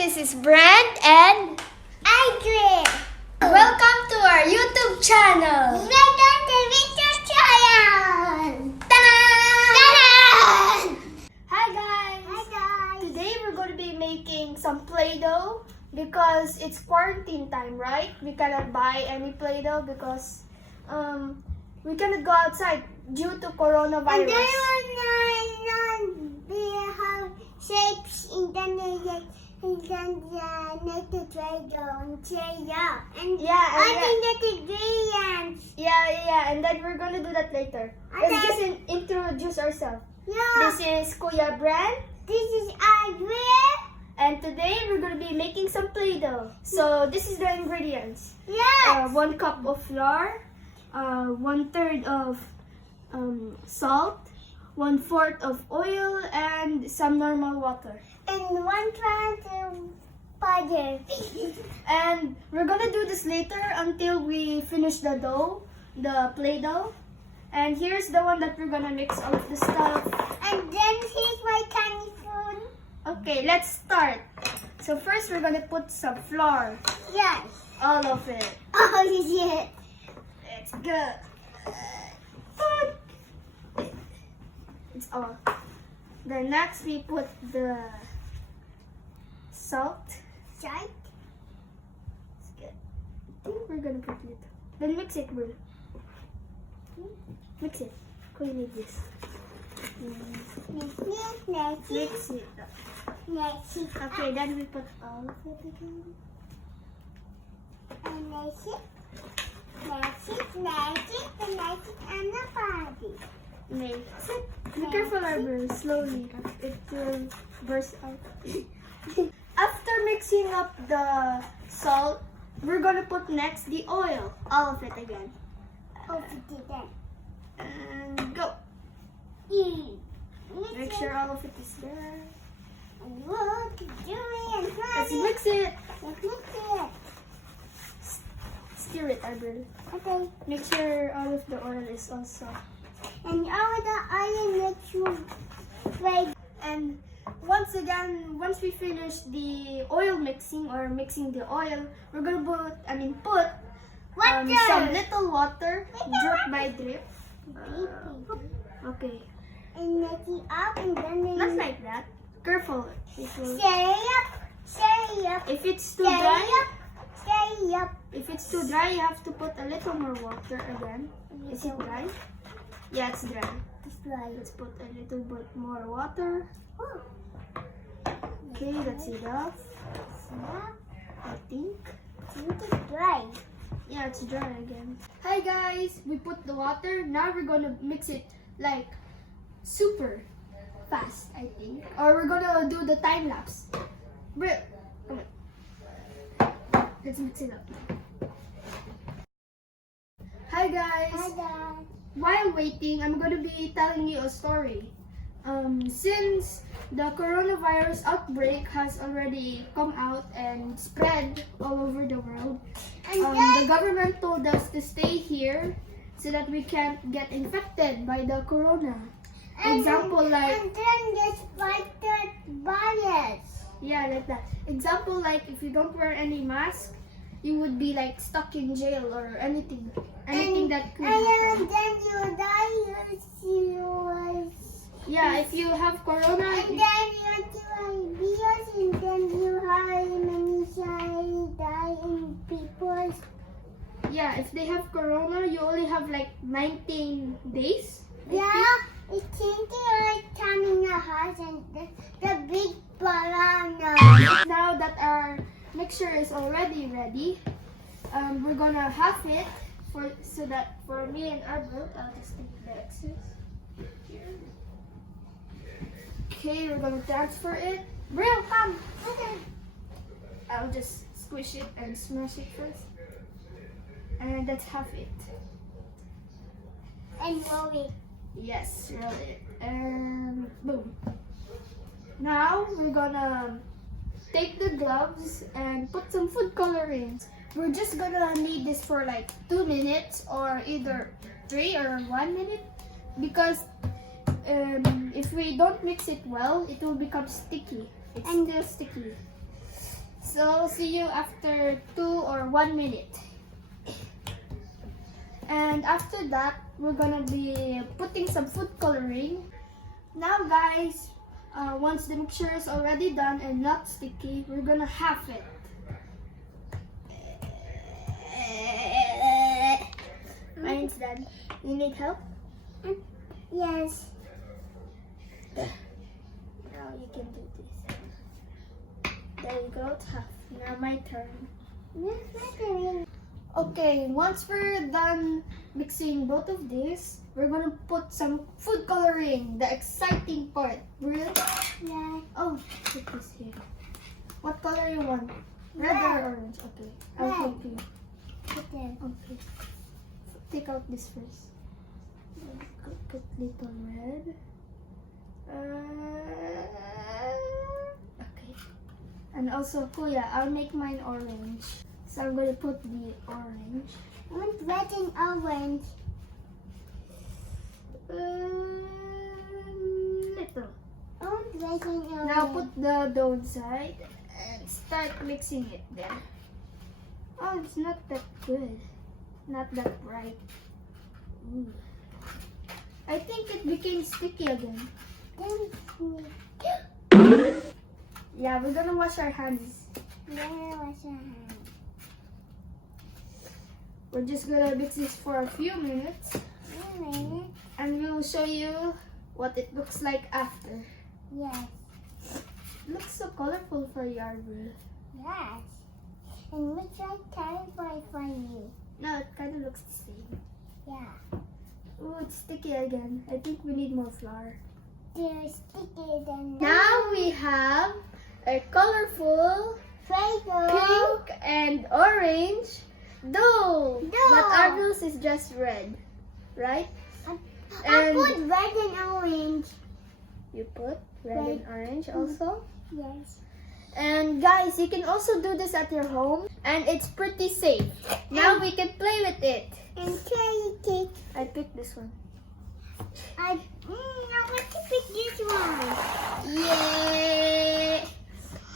this is Brand and Adrian. welcome to our YouTube channel. Welcome to YouTube channel. Ta-da! Hi guys! Hi guys. Today we're going to be making some Play-Doh because it's quarantine time, right? We cannot buy any Play-Doh because we cannot go outside due to And coronavirus. then we have shapes in the native Play-Doh and Play-Doh. And Yeah, I think that ingredients. Yeah, and then we're gonna do that later. Okay. Let's just introduce ourselves. Yeah. This is Kuya Brand, This is Adrian. and today we're gonna be making some Play-Doh. So this is the ingredients: Yes. 1 cup of flour, 1/3 of salt, 1/4 of oil, and some normal water. And 1 plant of butter. And we're gonna do this later until we finish the dough, the Play-Doh. And here's the one that we're gonna mix all of the stuff. And then here's my tiny spoon. Okay, let's start. So first we're gonna put some flour, Yes. all of it. Oh shit. It's good. It's all. Then next we put the salt. Right? It's good. I think we're gonna put it. Then mix it, bro. Mix it. We need this. Next. Mix it. Next. Okay, then we put all of it again. And next. And the body. Mix it. Be careful, bro. Slowly. It will burst out. After mixing up the salt, we're gonna put next the oil. All of it again. Hope you did that. And go. Make sure all of it is there. And look, do it and Let's it. mix it. Let's mix it. Stir it, Arbel. Okay. Make sure all of the oil is also. And all the iron makes you like. And once we finish the oil mixing or mixing the oil, we're gonna put Water. some little water, drip by drip. Okay, And make it up and then not like that. Careful. It will- Stay up. If it's too Stay dry, up. you have to put a little more water again. Is it dry? Yeah, it's dry. Let's put a little bit more water. Okay, that's enough. I think. It's dry. Yeah, it's dry again. Hi guys, we put the water. Now we're gonna mix it like super fast, I think. Or we're gonna do the time lapse. But come on. Let's mix it up. Hi guys. Hi guys. While waiting, I'm gonna be telling you a story. Since the coronavirus outbreak has already come out and spread all over the world, And the government told us to stay here so that we can't get infected by the corona. Example like, And then just fight the virus. yeah, like that. Example like if you don't wear any mask, you would be like stuck in jail or anything that could happen. And then you die. Yeah, if you have corona, And then you diabetes, and then you have many dying people. yeah, if they have corona, you only have like 19 days. I Yeah, think. it's like coming a house and the big banana. Now that our mixture is already ready, we're gonna half it so that for me and Arbel, I'll just take the excess here. Okay, we're gonna transfer it. Brill, come. Okay. I'll just squish it and smash it first, and that's half it. And roll it. Yes, roll it, and boom. Now we're gonna take the gloves and put some food colorings. We're just gonna need this for like 2 minutes or either 3 or 1 minute because if we don't mix it well, it will become sticky. It's still sticky. So see you after 2 or 1 minute. And after that, we're gonna be putting some food coloring. Now guys, once the mixture is already done and not sticky, we're gonna half it. Mine's done. You need help? Yes. Now you can do this. There you go, it's half. Now my turn. Okay, once we're done mixing both of these, we're gonna put some food coloring, the exciting part. Really? Yeah. Oh, put this here. What color you want? Red or Red. orange? Okay, I'll Red. help you. Put there. Okay. Take out this first. Put little red. Okay. And also, Kuya, I'll make mine orange. So I'm gonna put the orange. I want red and orange. Little. I want red and orange. Now put the dough inside and start mixing it there. Oh, it's not that good. Not that bright. Ooh. I think it became sticky again. Yeah, we're gonna wash our hands. We're just gonna mix this for a few minutes and we'll show you what it looks like after. Yes. It looks so colorful for your arbor. Yes. And which one terrified for you? No, it kind of looks the same. Yeah. Oh, it's sticky again. I think we need more flour. They're stickier than Now we have a colorful Play-Doh. pink and orange dough. Dough. But ours is just red, right? I And- put red and orange. You put red Red. and orange also. Yes. And guys, you can also do this at your home and it's pretty safe. Now we can play with it. And cherry cake. I picked this one. I want to pick this one. Yay!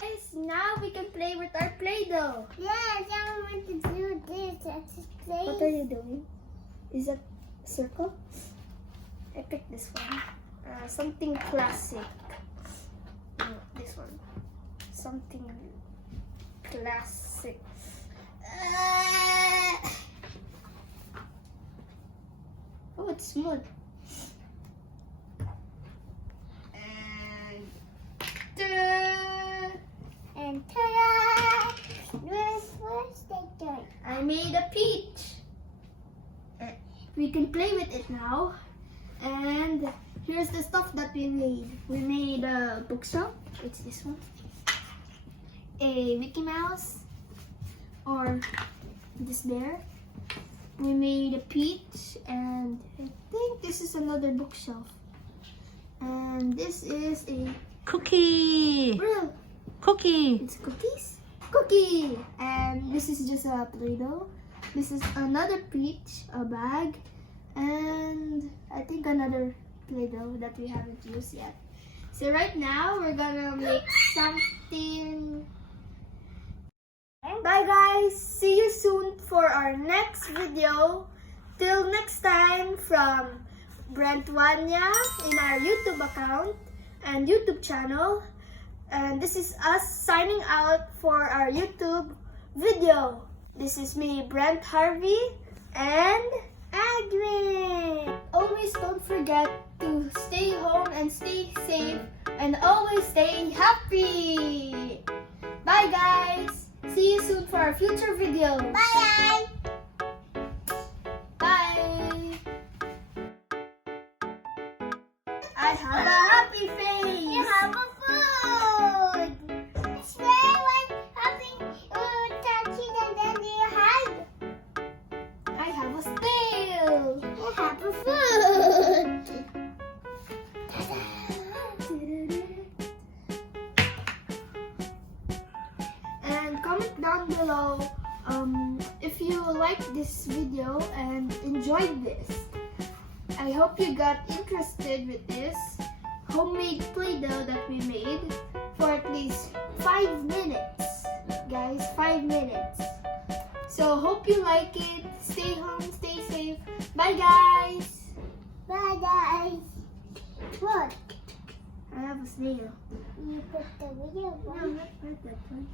Guys, now we can play with our Play-Doh. Yes, I want to do this. That's a place. What are you doing? Is that a circle? I picked this one. Something classic. No, this one. Something classic. Oh, it's smooth. And And ta-da! Where's the dirt? I made a peach. We can play with it now. And here's the stuff that we made. We made a bookshelf. It's this one. A Mickey Mouse. Or this bear. We made a peach. And I think this is another bookshelf. And this is a Cookie! real. Cookie! It's cookies. Cookie! And this is just a Play-Doh. This is another peach, a bag, and I think another Play-Doh that we haven't used yet. So right now, we're gonna make something. Bye guys! See you soon for our next video. Till next time, from Brentwania in our YouTube account and YouTube channel. And this is us signing out for our YouTube video. This is me, Brent Harvey, and Adrian. Always don't forget to stay home and stay safe and always stay happy. Bye guys. See you soon for our future videos. Bye! Bye. I have a happy face. You have a food! It's very one having touching and then you hug. I have a snail. You have a food! And comment down below if you like this video and enjoyed this. I hope you got interested with this homemade Play-Doh that we made for at least 5 minutes. So hope you like it. Stay home, stay safe. Bye guys. Bye guys. What? I have a snail. You put the video on. No, not that one.